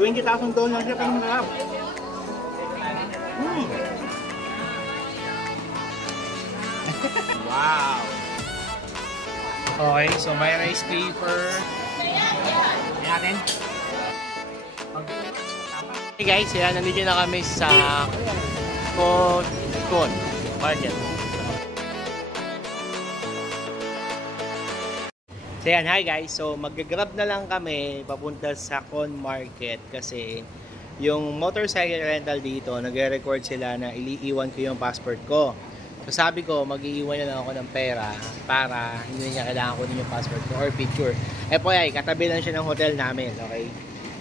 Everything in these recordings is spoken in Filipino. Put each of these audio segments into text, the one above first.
$20,000 siya pero masarap. Wow! Okay, so may rice paper. Natin. Hey guys, yan, nandito na kami sa Con Market. So yan, hi guys. So mag-grab na lang kami papunta sa Con Market kasi yung motorcycle rental dito, nagre-record sila na iliiwan ko yung passport ko. So sabi ko, mag-iiwan na lang ako ng pera para hindi niya kailangan ko din yung passport ko or picture. FYI, katabi lang siya ng hotel namin, okay?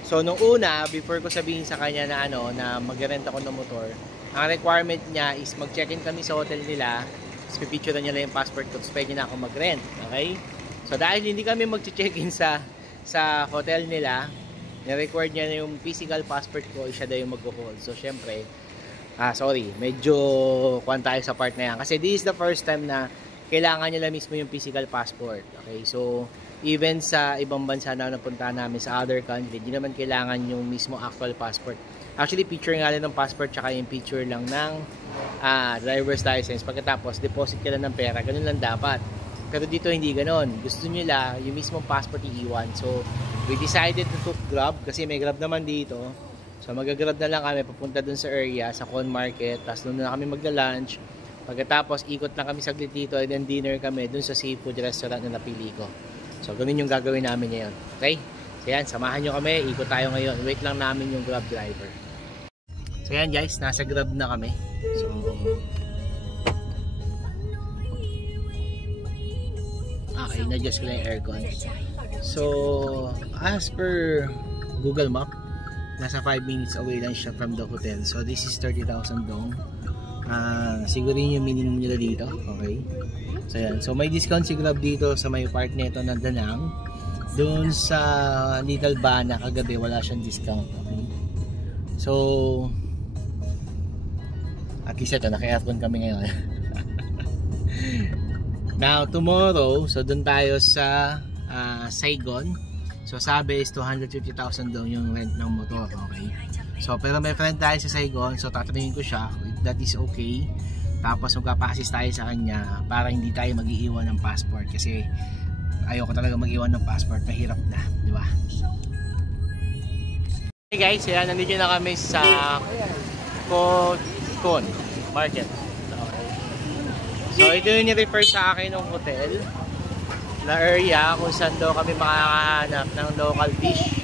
So nung una, before ko sabihin sa kanya na na mag-rent ako ng motor, ang requirement niya is mag-check-in kami sa hotel nila, tapos pipicturean niya lang yung passport ko, tapos pwede na ako mag-rent, okay? So dahil hindi kami mag-check-in sa hotel nila, na-record niya yung physical passport ko, siya daw yung mag-hold. So syempre, medyo kuwan tayo sa part na yan. Kasi this is the first time na kailangan nila mismo yung physical passport. Okay, so even sa ibang bansa na napunta namin sa other country, hindi naman kailangan yung mismo actual passport. Actually, picture nga lang ng passport tsaka yung picture lang ng driver's license. Pagkatapos, deposit ka lang ng pera. Ganun lang dapat. Pero dito hindi ganon. Gusto nila yung mismong passport iiwan. So, we decided to Grab kasi may Grab naman dito. So mag-grab na lang kami papunta dun sa area, sa Con Market. Tapos doon na kami magla-lunch. Pagkatapos ikot lang kami saglit dito and then dinner kami dun sa seafood restaurant na napili ko. So ganun yung gagawin namin ngayon. Okay? So yan, samahan nyo kami. Ikot tayo ngayon. Wait lang namin yung Grab driver. So yan guys, nasa Grab na kami. So okay, na-adjust ko lang yung aircon. So as per Google Map, nasa 5 minutes away lang siya from the hotel. So this is 30,000 dong. Sigurin yung minimum nila dito. Okay. So yan. So may discount si Grab dito sa may part nito ng Danang. Doon sa Little Bana kagabi wala siyang discount. Okay. So at least ito, naka-aircon kami ngayon. Now tomorrow, so doon tayo sa Saigon. So sabi is 250,000 daw yung rent ng motor, okay? So pero may friend tayo sa Saigon, so tatanungin ko siya if that is okay. Tapos magpapa-assist tayo sa kanya para hindi tayo mag-iiwan ng passport kasi ayoko talaga mag-iwan ng passport, mahirap na, di ba? Hey guys, yan, nandito na kami sa Con Market. Okay. So ito yung ni-refer sa akin ng hotel na area kung saan daw kami makakahanap ng local dish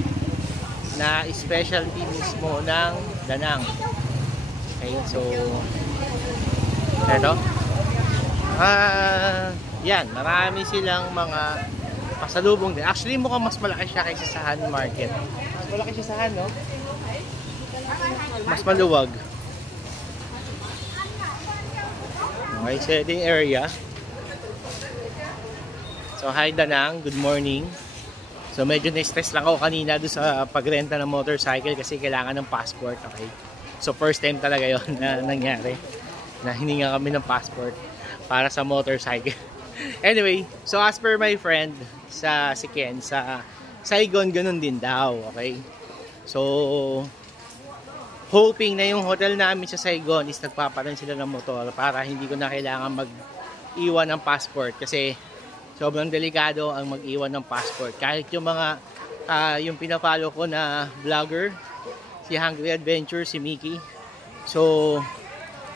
na specialty mismo ng Danang. Okay, so eto yan, marami silang mga pasalubong din. Actually mukhang mas malaki siya kaysa sa Han Market. Mas malaki siya sa Han, no? Mas maluwag. Okay, so ito yung area. So hi Danang, good morning. So medyo na-stress lang ako kanina doon sa pagrenta ng motorcycle kasi kailangan ng passport, okay? So first time talaga yon na nangyari na hininga kami ng passport para sa motorcycle. Anyway, so as per my friend si Ken sa Saigon, ganun din daw, okay? So hoping na yung hotel namin sa Saigon is nagpaparan sila ng motor para hindi ko na kailangan mag-iwan ng passport kasi sobrang delikado ang mag-iwan ng passport. Kahit yung mga yung pinapalo ko na vlogger, si Hungry Adventure, si Mickey. So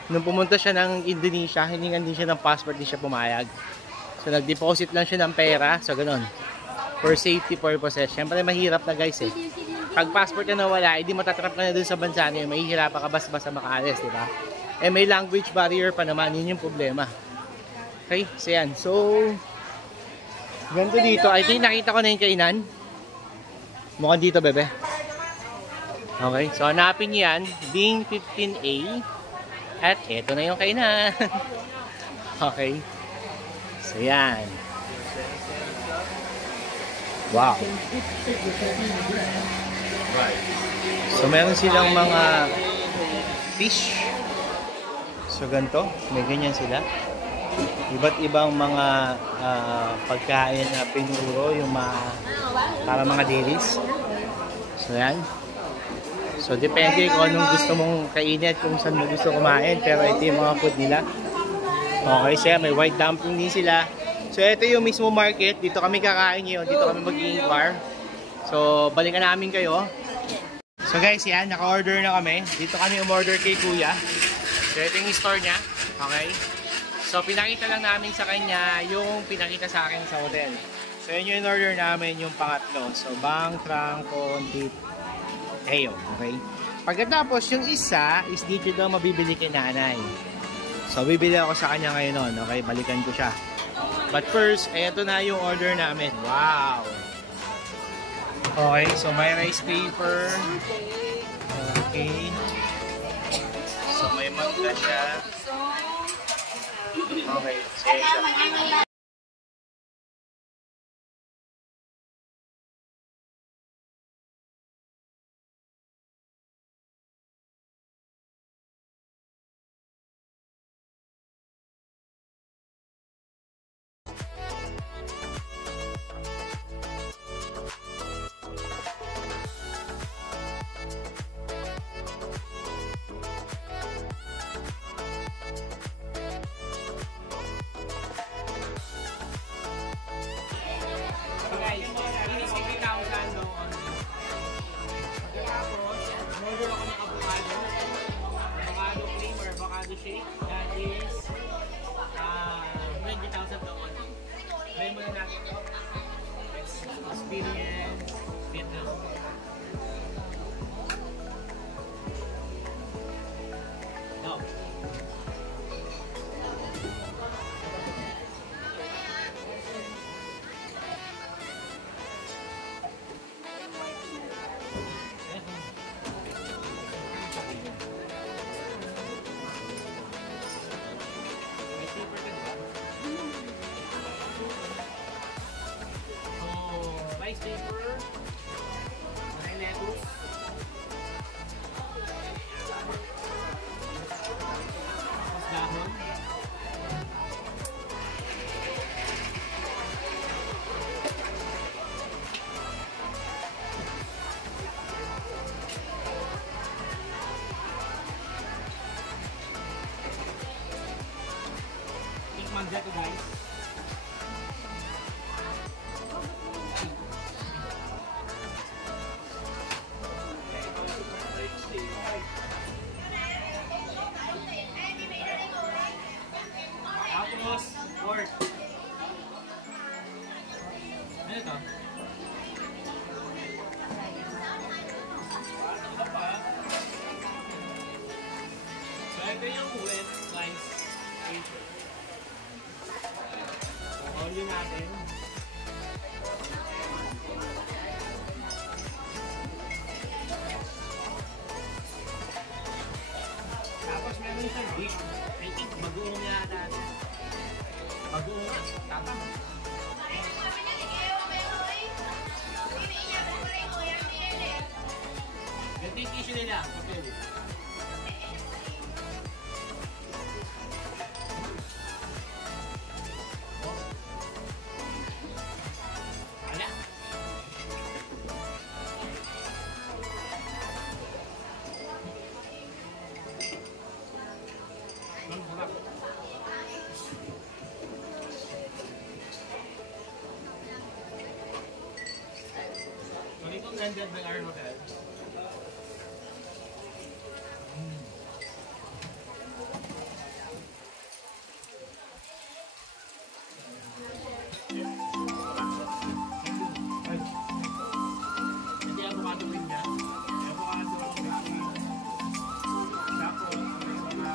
nung pumunta siya ng Indonesia, hiningan din siya ng passport, din siya pumayag. So nag-deposit lang siya ng pera, so ganun. For safety purposes. Siyempre mahirap na guys eh. Pag passport na nawala, hindi matatrap ka na dun sa bansa niyo, mahihirapan ka basta makaalis, di ba? Eh may language barrier pa naman, yun yung problema. Okay, so yan. So ganito dito, I think nakita ko na yung kainan. Mukhang dito, bebe. Okay, so hanapin niyo yan, Bing 15A. At eto na yung kainan. Okay. So yan. Wow. So meron silang mga fish. So ganito, may ganyan sila. Iba't ibang mga pagkain na pinuro, yung para mga delis. So yan. So, depende kung anong gusto mong kainin at kung saan mo gusto kumain. Pero ito yung mga food nila. Okay, siya. May white dumpling din sila. So, ito yung mismo market. Dito kami kakain ngayon. Dito kami mag-i-inquire. So, balikan namin kayo. So, guys, yan. Naka-order na kami. Dito kami umorder kay Kuya. So, ito yung store niya. Okay. So, pinakita lang namin sa kanya yung pinakita sa akin sa hotel. So, yun yung in-order namin yung pangatlo. So, Bang Trang Kontit Heyo. Okay. Pagkatapos, yung isa is dito daw mabibili kay nanay. So, bibili ako sa kanya ngayon nun. Okay, balikan ko siya. But first, eto na yung order namin. Wow! Okay, so may rice paper. Okay. So, may mangga siya. Okay, so guys, ini 60,000 no on. Pagkatapos, order ako ng avocado. Avocado cream or avocado shake. That is 20,000 no on. Try muna natin ito. Experience Vietnam. No. Rice paper, may lettuce, tapos dahon, tikman dito guys. Tapos, pork. Ano ito? So, ito yung wet rice paper. So, all yun natin. Tapos, meron siyang dish. I think, mag-uong yata. Mag-uong nga. Tatang. Ganito yung tissue nila. Okay. Wala. Ang sarap. So, itong rendered by our hotel. Hindi avocado cream niya. Avocado cream. Tapos, may mga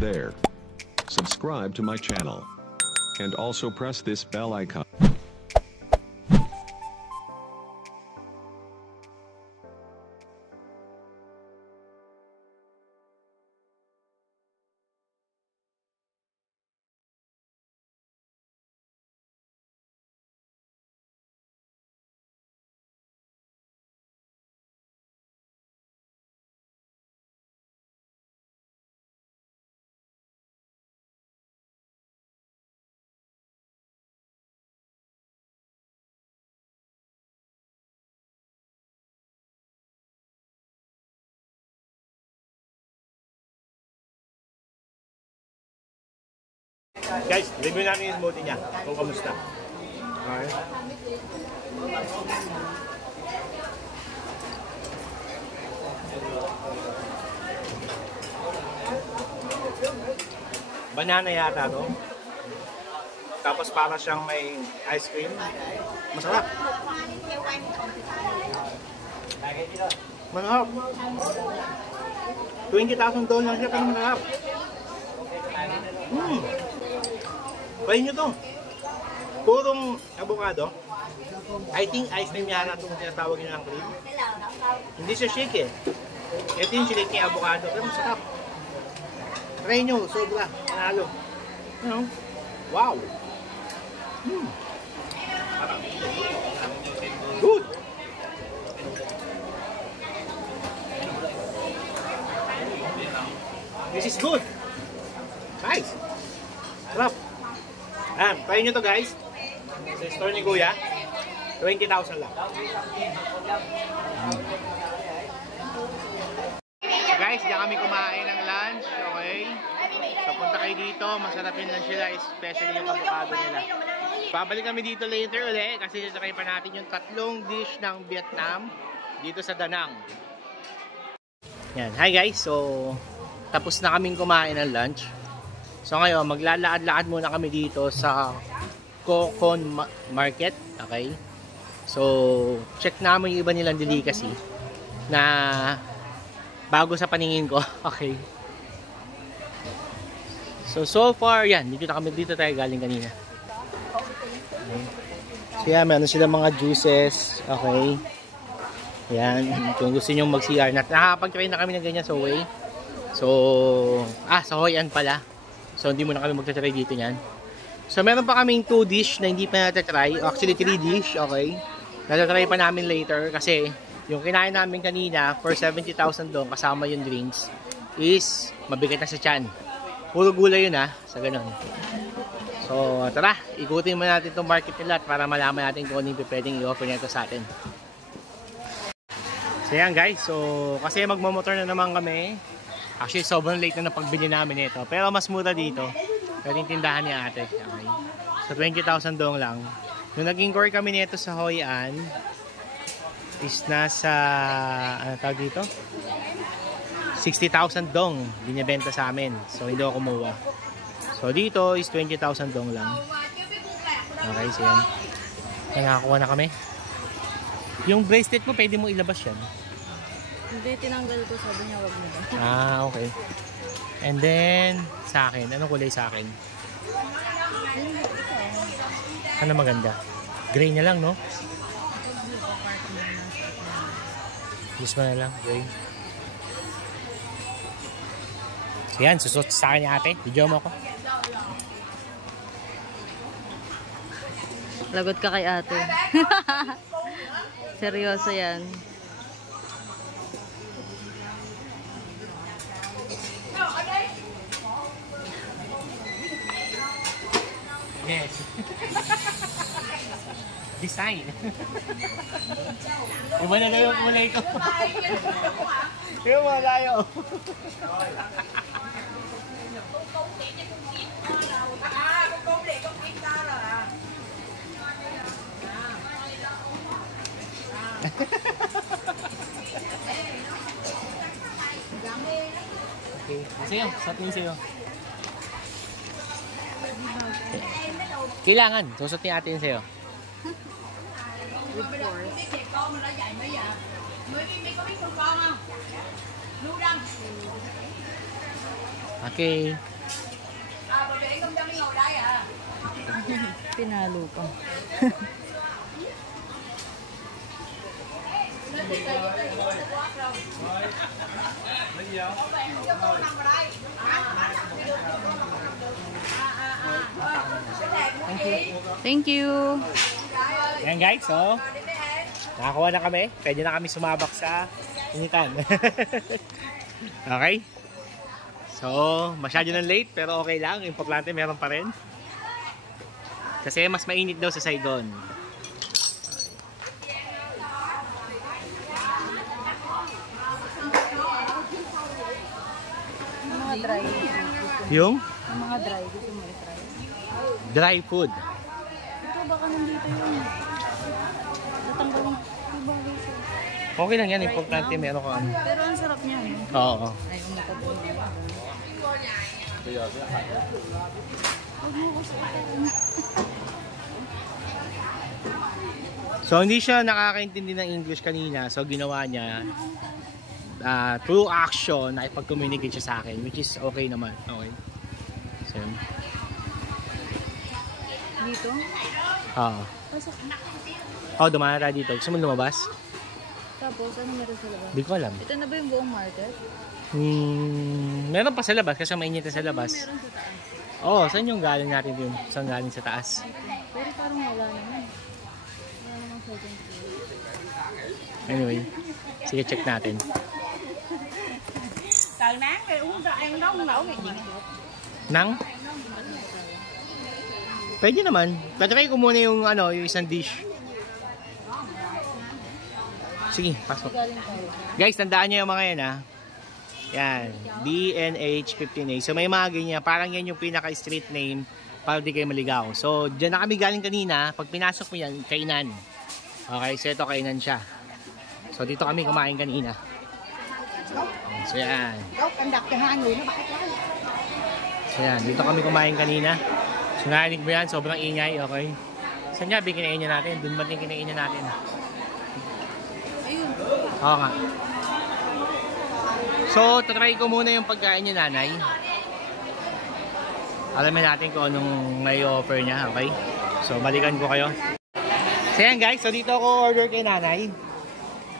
there. Subscribe to my channel. And also press this bell icon. Guys, review natin yung smoothie niya. Kung kamusta. Okay. Banana yata to. Tapos para siyang may ice cream. Masarap. Masarap. $20,000 lang siya pero masarap. Pahin nyo to. Purong avocado. I think ice cream yata itong tinatawag nyo ng cream. Hindi siya shake eh. Ito yung shake yung avocado. Pero masarap. Try nyo. Sobra. Panalo. Ano? Wow. Good. This is good. Nice. Sarap. Try nyo to guys. Sa store ni Kuya. 20,000 lang. So guys, diyan kami kumain ng lunch. Okay. So punta kayo dito. Masarap yung lunch nila. Especially yung avocado nila. Babalik kami dito later ulit. Kasi try pa natin yung 3 dish ng Vietnam. Dito sa Da Nang. Yan. Hi guys. So tapos na kaming kumain ng lunch. So ngayon, maglalakad-lakad muna kami dito sa Con Market. Okay? So, check namin yung iba nilang delicacy na bago sa paningin ko. Okay? So far, yan. Dito tayo galing kanina. Okay. So yan, meron sila mga juices. Okay? Yan. Kung gusto nyo mag-CR. Nakakapag-try na kami ng ganyan sa Way. So, sa Hoi An pala. So, hindi muna kami magta-try dito niyan. So, meron pa kaming 2 dish na hindi pa natatry. Actually, 3 dish, okay? Natatry pa namin later kasi yung kinain namin kanina for 70,000 doon kasama yung drinks is mabigat na sa tiyan. Puro gulay yun sa ganun. So, tara, ikutin mo natin itong market nila para malaman natin kung ano yung pwedeng i-offer nito sa atin. So, yan guys. So, kasi magmamotor na naman kami. Actually, sobrang late na pagbili namin ito. Pero mas mura dito. Pwedeng tindahan ni ate. Okay. So, 20,000 dong lang. Nung nag-inquiry kami nito sa Hoi An, is nasa, ano tawag dito? 60,000 dong. Binibenta sa amin. So, hindi ako kumuha. So, dito is 20,000 dong lang. Okay, so yan. Nakakuha na kami. Yung bracelet mo, pwede mo ilabas yan. Hindi, tinanggal ko. Sabi niya, wag mo ba? Okay. And then, sa akin. Anong kulay sa akin? Ano maganda? Gray na lang, no? Use mo na lang, gray. So yan, susot sa akin ni ate. Video mo ako. Lagot ka kay ate. Seryoso yan. Yes. Design. Iba na kayo yung kulay ko. Yung malayo. Okay, sa'yo. Sa tingin sa'yo. Kailangan. Susot ni ate yun sa'yo. Okay. Pinalo pa. Thank you. Ayan guys, so nakakuha na kami. Pwede na kami sumabak sa initan. Okay. So, masyado nang late pero okay lang. Importante meron pa rin. Kasi mas mainit daw sa Saigon. Mga dry. Yung Mga dry. Gusto mo i-try? dry food. Ito baka nandito yun. Tatanggalin. Diba guys? Okay lang yan. Importante meron ka ano. Pero ang sarap niya. Oo. Ay, umatapon na. Huwag mo ko So, hindi siya nakakaintindi ng English kanina. So, ginawa niya through action, nakipag-communicate siya sa akin, which is okay naman. Okay. So, yun. Dito? Oo. Pasok. Dumaan na tayo dito. Gusto mo lumabas? Tapos, ano meron sa labas? Hindi ko alam. Ito na ba yung buong market? Meron pa sa labas kasi mainit na sa labas. Meron sa taas. Oo, saan yung galing natin yun? Saan galing sa taas? Pero parang wala naman. Wala namang second floor. Anyway, sige check natin. Nang? Pwede naman. Tatry ko muna yung yung isang dish. Sige, pasok. Galing tayo. Guys, tandaan nyo yung mga yan ha. Yan, BNH15A. So may mga ganyan, parang yan yung pinaka-street name para di kayo maligaw. So dyan na kami galing kanina. Pag pinasok mo yan, kainan. Okay, so ito kainan siya. So dito kami kumain kanina. So yan. So yan, dito kami kumain kanina. So narinig mo yan, sobrang ingay, okay. Saan niya, kinain niya natin? Doon ba din kinain niya natin? Ayun. Oo nga. So, tatry ko muna yung pagkain niya nanay. Alamin natin kung anong may offer niya, okay? So, balikan ko kayo. So, yan guys. So, dito ako order kay nanay.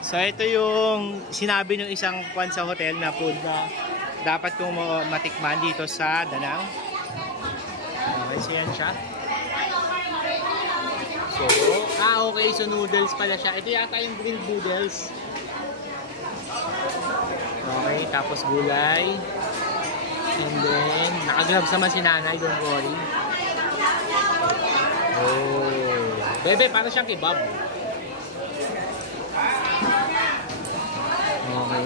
So, ito yung sinabi ng isang kwan sa hotel na food na dapat kong matikman dito sa Danang. Okay, so yan siya. So, okay. So, noodles pala siya. Ito yata yung grilled noodles. Okay, tapos gulay. And then, naka-gloves naman si nanay, don't worry. Oh. Bebe, parang siyang kebab. Okay.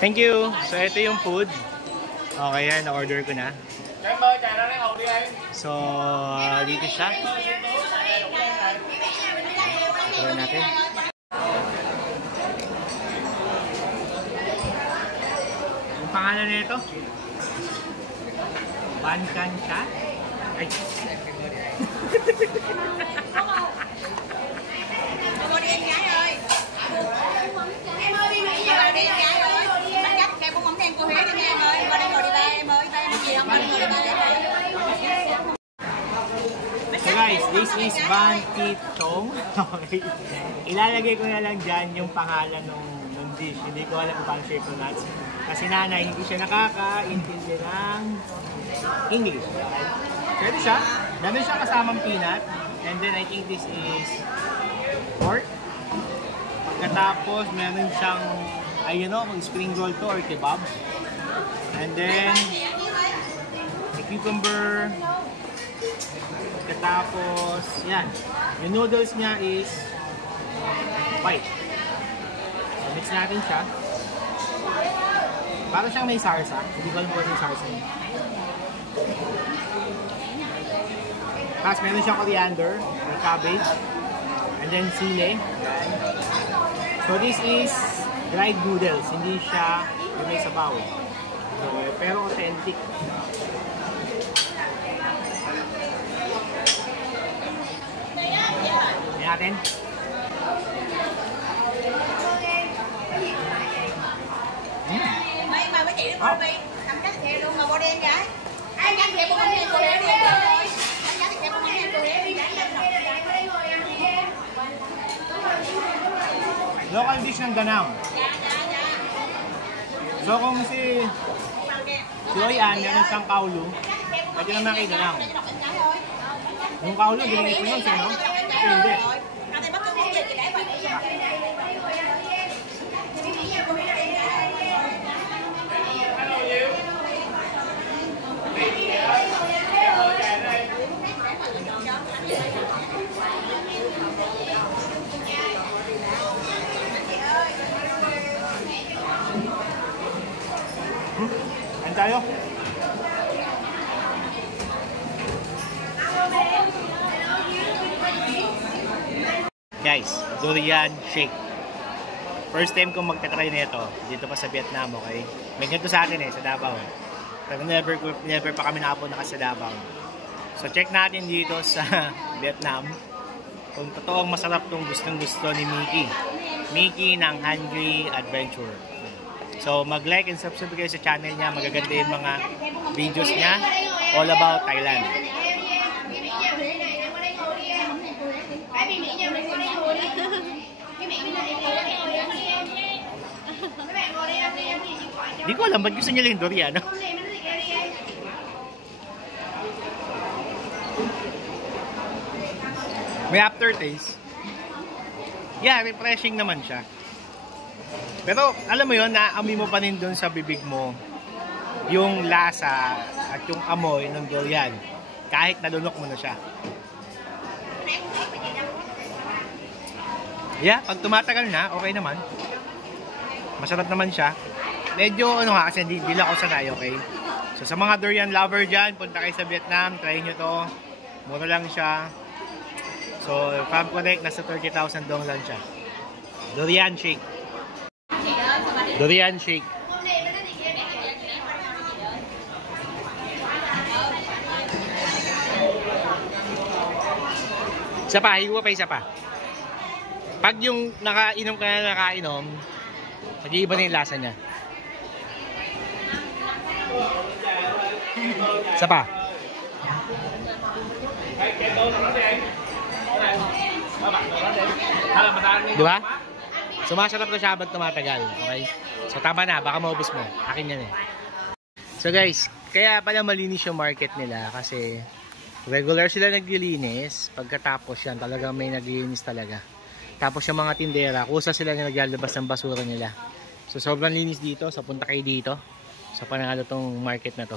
Thank you. So, ito yung food. Okay yan, na-order ko na. So, dito siya. Try natin. Ang pangalan nito? Bankan siya? Ay. So guys, this is Van Kitong. Okay. Ilalagay ko na lang dyan yung pangalan ng dish. Hindi ko alam kung paano siya i-pronounce. Kasi nanay, hindi siya nakaka-intindi ng English. Okay. Pwede siya. Dami siya kasamang peanut. And then I think this is pork. Pagkatapos, meron siyang, kung spring roll to or kebab. And then, a cucumber. Pagkatapos, yan. Yung noodles niya is white. So, Mix natin siya. Para siyang may sarsa. Hindi ko alam po yung sarsa niya. Tapos meron siyang coriander, cabbage, and then sile. So this is dried noodles. Hindi siya yung may sabaw. So, pero authentic. Tingnan natin. Mấy mà mấy chị nó đi nằm chắc thịt luôn mà bò đen vậy. Ai nhắn thịt con đen bò đen đi. Ai nhắn thịt con đen bò đen đi. Local dish ng Danang. So kung si Oyan, meron siyang kaulo, pwede naman kay Danang. Yung kaulo, ginigit ko yun siya, no? Ito hindi. Kain tayo. Guys, durian shake. First time kong magta-try nito dito pa sa Vietnam, okay? May ganito sa atin sa Davao. Pero never pa kami nakapunta sa Davao. So check natin dito sa Vietnam kung totoong masarap tong gustong-gusto ni Mickey. Mickey ng Hungry Adventure. So mag-like and subscribe kayo sa channel niya. Magaganda yung mga videos niya all about Thailand. Hindi ko alam, ba't gusto niya lang yung durian, no? May aftertaste. Yeah, refreshing naman siya. Pero alam mo yun, naamoy mo pa rin doon sa bibig mo yung lasa at yung amoy ng durian. Kahit nalunok mo na siya. Yeah, pag tumatagal na, okay naman. Masarap naman siya. Medyo ano nga kasi hindi lang ako sanay, okay? So sa mga durian lover dyan, punta kayo sa Vietnam, try nyo to. Mura lang siya. So from Connect, nasa 30,000 dong lang siya. Durian shake. Durian shake. Isa pa, hiwa pa isa pa. Pag yung nakainom ka na nakainom, mag-iiba na yung lasa niya. Isa pa. Diba? Sumasarap na siya habang tumatagal. Okay? So tama na, baka maubos mo. Akin yan eh. So guys, kaya pala malinis yung market nila kasi regular sila naglilinis. Pagkatapos yan, talagang may naglilinis talaga. Tapos yung mga tindera, kusa sila na naglalabas ng basura nila. So sobrang linis dito. So punta kayo dito. So panalo tong market na to.